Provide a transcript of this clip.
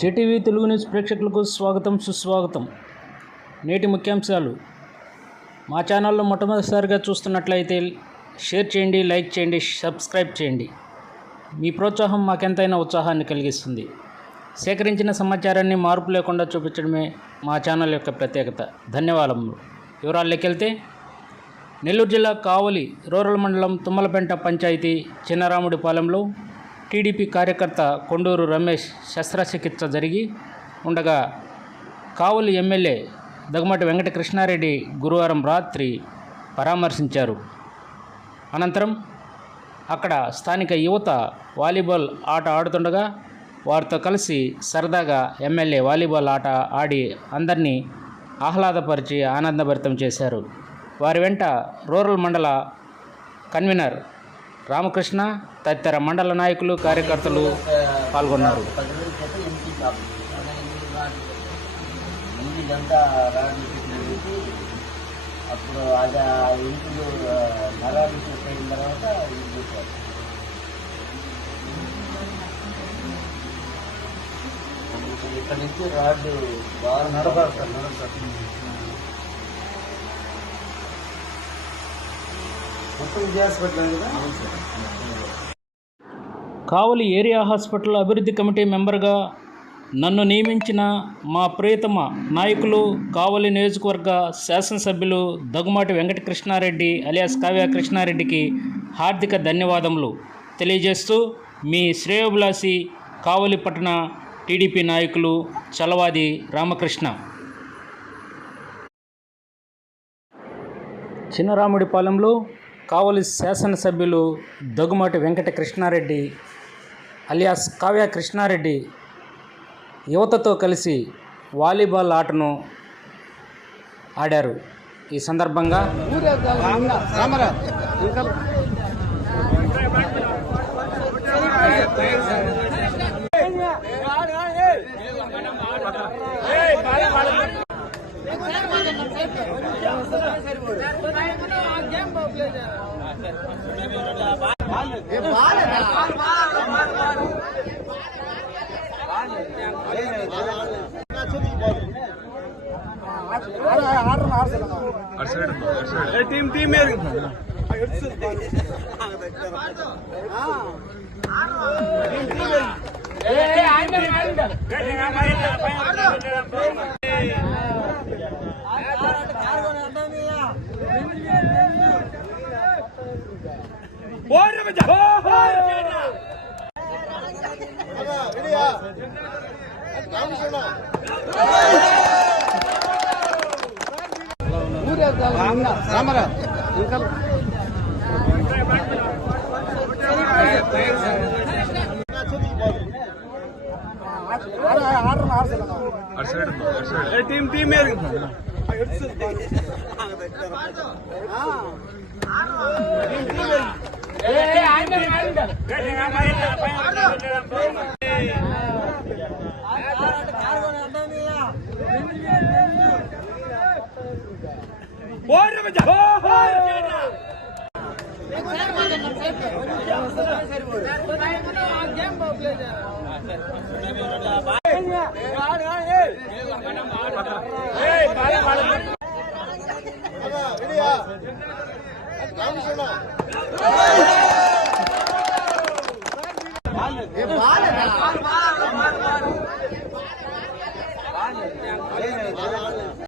JTV Telugu news ప్రేక్షకులకు స్వాగతం సుస్వాగతం. నేటి ముఖ్యాంశాలు. మా ఛానల్లో మొట్టమొదటిసారిగా చూస్తున్నట్లయితే షేర్ చేయండి, లైక్ చేయండి, సబ్స్క్రైబ్ చేయండి. మీ ప్రోత్సాహం మాకెంతైనా ఉత్సాహాన్ని కలిగిస్తుంది. సేకరించిన సమాచారాన్ని మార్పు లేకుండా చూపించడమే మా ఛానల్ యొక్క ప్రత్యేకత. ధన్యవాదములు. వివరాల్లోకి వెళ్తే, నెల్లూరు జిల్లా కావలి రూరల్ మండలం తుమ్మలపెంట పంచాయతీ చిన్నరాముడిపాలెంలో టీడీపీ కార్యకర్త కొండూరు రమేష్ శస్త్రచికిత్స జరిగి ఉండగా కావలి ఎమ్మెల్యే దగ్గుమాటి వెంకటకృష్ణారెడ్డి గురువారం రాత్రి పరామర్శించారు. అనంతరం అక్కడ స్థానిక యువత వాలీబాల్ ఆట ఆడుతుండగా వారితో కలిసి సరదాగా ఎమ్మెల్యే వాలీబాల్ ఆట ఆడి అందరినీ ఆహ్లాదపరిచి ఆనందభరితం చేశారు. వారి వెంట రూరల్ మండల కన్వీనర్ రామకృష్ణ తదితర మండల నాయకులు, కార్యకర్తలు పాల్గొన్నారు. అప్పుడు అది ఇంట్లో నరాలు అయిన తర్వాత ఇక్కడ నుంచి రాడ్డు బాగా నడపడతారు. కావలి ఏరియా హాస్పిటల్ అభివృద్ధి కమిటీ మెంబర్గా నన్ను నియమించిన మా ప్రియతమ నాయకులు కావలి నియోజకవర్గ శాసనసభ్యులు దగ్గుమాటి వెంకటకృష్ణారెడ్డి అలియాస్ కావ్య కృష్ణారెడ్డికి హార్దిక ధన్యవాదములు తెలియజేస్తూ మీ శ్రేయోభిలాషి కావలి పట్టణ టీడీపీ నాయకులు చలవాది రామకృష్ణ. చిన్నరాముడిపాలెంలో కావలి శాసనసభ్యులు దగ్గుమాటి వెంకటకృష్ణారెడ్డి అలియాస్ కావ్య కృష్ణారెడ్డి యువతతో కలిసి వాలీబాల్ ఆటను ఆడారు. ఈ సందర్భంగా